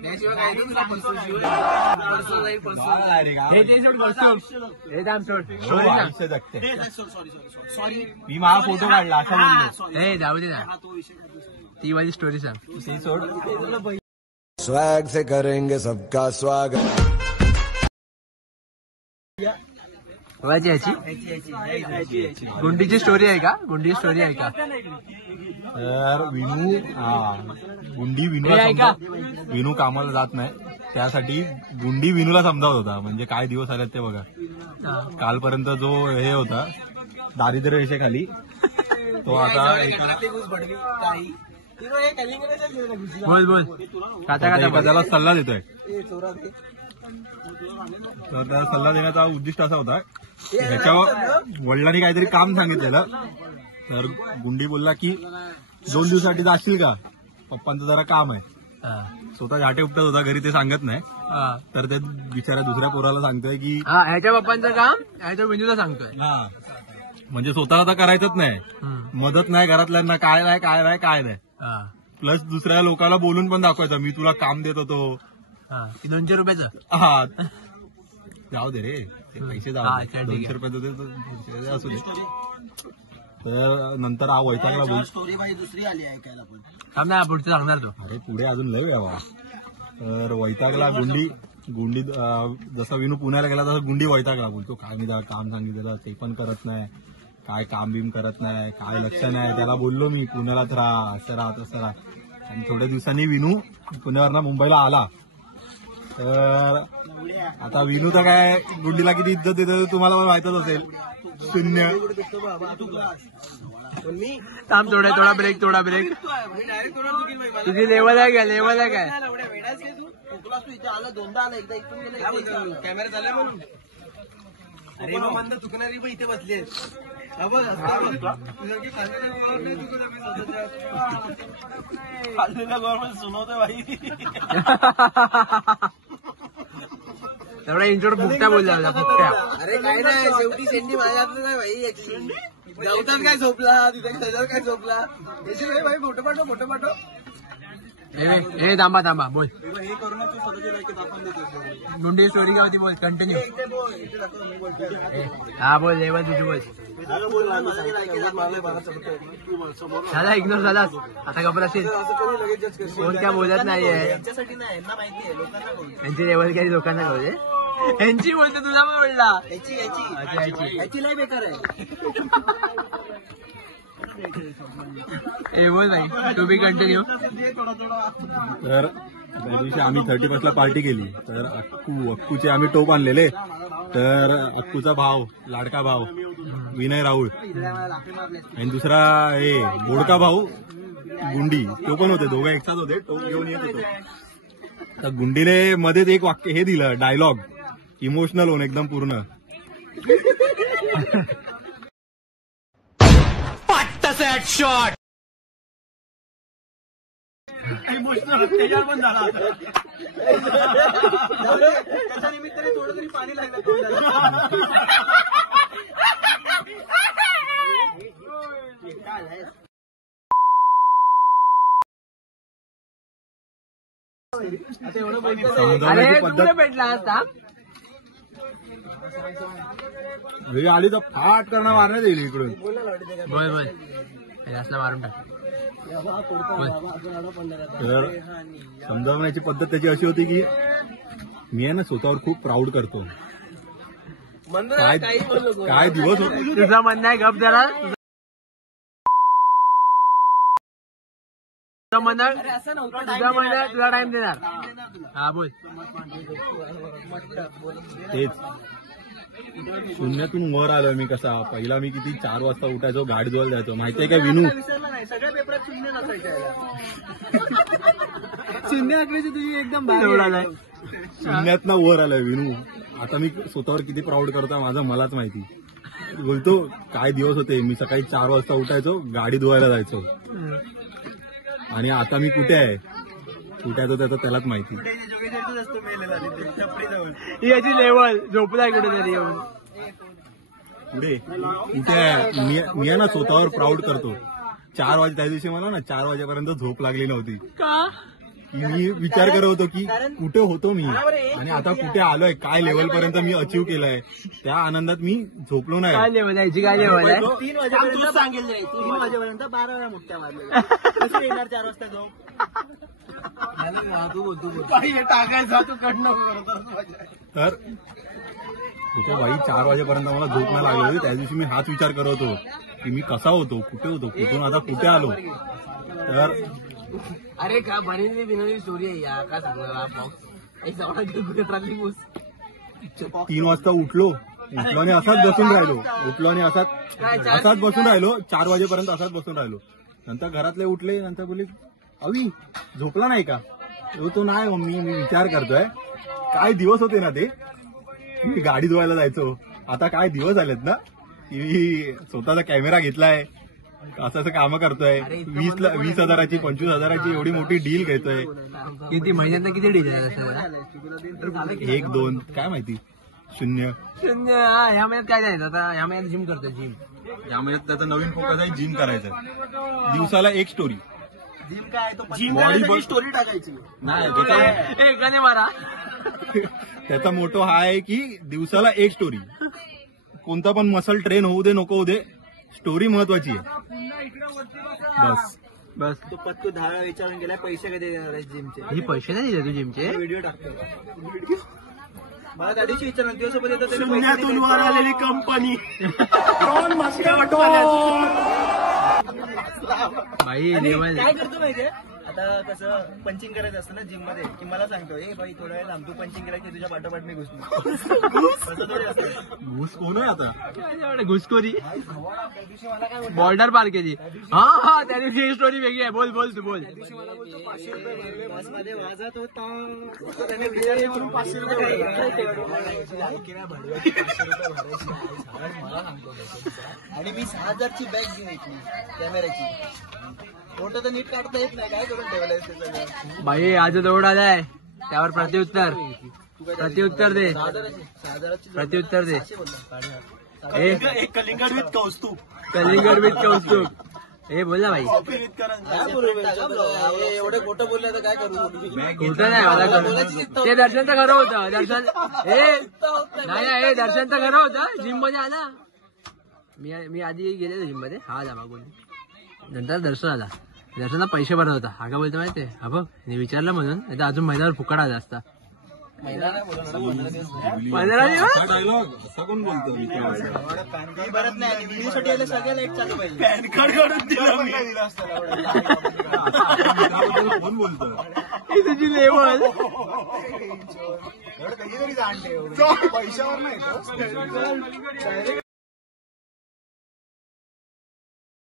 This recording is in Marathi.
मी माझा फोटो काढला असं म्हणलं. जाऊ दे ना, ती वाली स्टोरी सांग. ते सोड. स्वैग से करेंगे सबका स्वागत. याची गुंडीची स्टोरी आहे का? गुंडीची स्टोरी आहे का? तर विनू कामाला जात नाही, त्यासाठी गुंडी विनूला समजावत होता. म्हणजे काय दिवस आलेत ते बघा. कालपर्यंत जो हे होता दारिद्र्य रेषेखाली, तो आता बोल बोल त्याला सल्ला देतोय. तर त्याला सल्ला देण्याचा उद्दिष्ट असा होता, ह्याच्यावर वडिलांनी काहीतरी काम सांगितलेलं. तर गुंडी बोलला की 2 दिवसासाठी जाशील का, पप्पांचं जरा काम आहे. स्वतः झाटे उपटत होता घरी, ते सांगत नाही. तर ते बिचाऱ्या दुसऱ्या पोराला सांगतोय की ह्याच्या पप्पांचं काम ह्याच्या विनूला सांगतोय. म्हणजे स्वतः आता करायचंच नाही, मदत नाही घरातल्यांना, काय नाही. प्लस दुसऱ्या लोकांना बोलून पण दाखवायचं, मी तुला काम देत होतो. 200 रुपयाचं. हा जाऊ दे रे, ते पैसे जाऊ दे. 200 रुपये असू दे. तर नंतर हा वैतागला बोल. स्टोरी माझी दुसरी आली ऐकायला पण. थांब ना, पुढचं सांगणार तू. अरे पुढे अजून लय व्यावा. तर वैतागला गुंडी जसा विनू पुण्याला गेला तसा गुंडी वैतागला. बोलतो काय मी काम सांगितलं ते पण करत नाही, काय काम बिम करत नाही, काय लक्ष नाही. त्याला बोललो मी पुण्यालाच राहा, असं राहा तसं राहा. आणि थोड्या दिवसांनी विनू पुण्यावरनं मुंबईला आला. तर आता विनू तर काय गुंडीला किती इज्जत देतो तुम्हाला पण माहितच असेल. 0. थांब, थोडा ब्रेक. तुझी लेवल आहे काय? लेवल आहे काय? कॅमेरा झाला म्हणून. अरे मंद चुकणारी पण इथे बसले. गव्हर्नमेंट सुनवतोय भाई. तेवढा इंचोड फुकट्या बोलला, फुकट्या. अरे काय नाही, शेवटी शेंडी माझ्या हातात नाही भाई. जाऊतात काय झोपला, तिथे सजावर काय झोपला. भाई फोटो पाठव. हे थांबा बोल. गुंडी स्टोरी काय होती बोल, कंटिन्यू. हा बोल, लेवल तुझी बोल. झाला इग्नोर झालास, आता खबर असेल कोण काय बोलत नाहीये. यांची लेवल काही लोकांना कळते. यांची बोलते, तुला पण बोलला. याची लय बेकार आहे. बोल भाई, टू बी कंटिन्यू. तर त्या दिवशी आम्ही 31ला पार्टी केली. तर अक्कूचे आम्ही टोप आणलेले. तर अक्कूचा भाव, लाडका भाव विनय राहुल, आणि दुसरा हे बोडका भाऊ गुंडी, तो पण होते. दोघं एकसाथ होते, टोप घेऊन येत होते. तर गुंडीने मध्येच एक वाक्य हे दिलं, डायलॉग, इमोशनल होऊन एकदम पूर्ण. शॉट इमोशनल त्याच्यावर पण झाला. त्याच्या निमित्ताने थोडं तरी पाणी लागलं. कुठे भेटला असता आली तर फाट करणं मारण्यात येईल इकडून. बोल असला मारून टाक. तर समजावण्याची पद्धत त्याची अशी होती की मी आहे ना स्वतःवर खूप प्राऊड करतो. काय दिवस होते. तुझं म्हणणं आहे गप जरा. तुला टाइम देणार. हा बोल. तेच शून्यातून वर आलोय मी. कसा पहिला मी किती 4 वाजता उठायचो, गाडी धुवायला जायचो. माहितीये का विनू, सगळ्या पेपरात शून्य नसायचं. शून्य आकड्याची तुझी एकदम शून्यातनं वर आलोय विनू. आता मी स्वतःवर किती प्राऊड करतो माझं मलाच माहिती. बोलतो काय दिवस होते. मी सकाळी 4 वाजता उठायचो, गाडी धुवायला जायचो. आणि आता मी कुठे आहे, कुठे आहे त्याचं त्यालाच माहिती. याची लेवल झोपलाय कुठेतरी येऊन. पुढे कुठे आहे मी आहे ना स्वतःवर प्राऊड करतो. 4 वाजे त्या दिवशी मला ना 4 वाजेपर्यंत झोप लागली नव्हती. का? की मी विचार करत होतो की कुठे होतो मी आणि आता कुठे आलोय, काय लेवल पर्यंत मी अचीव्ह केलंय. त्या आनंदात मी झोपलो काय नाही. लेवल आहे याची, काय लेवल आहे? 3 वाजेपर्यंत सांगेल नाही, 3 वाजेपर्यंत 12 वेळा मुठ्या मारल्या. कसं येणार 4 वाजता जाऊ? काही टाकायचं तू कडनं तर कुठे बाई 4 वाजेपर्यंत मला झोप नाही लागली होती. त्या दिवशी मी हाच विचार करत होतो की मी कसा होतो, कुठे होतो, कुठून आता कुठे आलो. तर अरे का बनवली बिनवली स्टोरी आहे या का सांगणार 3 वाजता उठलो आणि असाच बसून राहिलो. 4 वाजेपर्यंत असाच बसून राहिलो. नंतर घरातले उठले, नंतर बोलले अवी झोपला नाही का? तो नाही मम्मी, मी विचार करतोय काय दिवस होते ना ते. मी गाडी धुवायला जायचो, आता काय दिवस आलेत ना की स्वतःचा कॅमेरा घेतलाय, असं कामं करतोय. 20,000ची 25,000ची एवढी मोठी डील घेतोय. किती महिन्यात किती डील आहे? 1, 2 काय माहिती, 0. ह्या महिन्यात काय जायचं आता? ह्या महिन्यात जिम करतोय, जिम. या महिन्यात त्याचा नवीन फोकस आहे जिम करायचं. दिवसाला एक स्टोरी. जिम काय तो जिम करायची स्टोरी टाकायची नाही, एकाने मारा. त्याचा मोठो हा आहे की दिवसाला एक स्टोरी. कोणता पण मसल ट्रेन होऊ दे नको होऊ दे, स्टोरी महत्वाची आहे. बस तो पत्तू 10 वेळा विचारून गेलाय पैसे कधी देणार आहे जिमचे. ही पैसे नाही दिले तू जिमचे? व्हिडिओ टाकतो मला त्या दिवशी विचारलं दिवसोबत येतो शून्यातून वर आलेली कंपनी. भाई लेवल. काय करतो माहितीये, आता कसं पंचिंग करायचं असतं ना जिम मध्ये, की मला सांगतो ए भाई थोडा वेळ थांब, तू पंचिंग करायची तुझ्या पाठोपाठ मी घुसतो. घुस कोण आहे आता? घुसखोरी बॉर्डर पार केली. हा त्या दिवशी ही स्टोरी वेगळी आहे. बोल तू बोल. मध्ये वाजत होता त्याने विचारले म्हणून 500 रुपये आणि मी 6,000ची बॅग घेतली कॅमेऱ्याची. फोटो तर नीट काढता येत नाही, काय करून ठेवलंय त्याचं? भाई आज दौड आलाय, त्यावर प्रत्युत्तर दे. 6,000ची दे. एक कलिंगड विथ कौस्तुभ. हे बोल ना भाई. एवढे खोटं बोलले तर काय करू? खोटं नाही मला करू. ते दर्शन तर खरं होतं. नाही दर्शन तर खरं होतं. जिम मध्ये आला मी आधी गेलेलो जिम मध्ये. हा आला मागून, नंतर दर्शन आला. दर्शनला पैसे भरत होता. हा का बोलतो माहितीये, हा बघ मी विचारलं म्हणून, नाही अजून महिन्यावर फुकट आला असता. 15 दिवस डायलॉग असा कोण बोलतो? भरत नाही व्हिडिओसाठी आले सगळ्या लेट चालू पाहिजे. पॅन कार्ड काढून दिलं कोण बोलतो? तुझी लेवल पैशावर नाही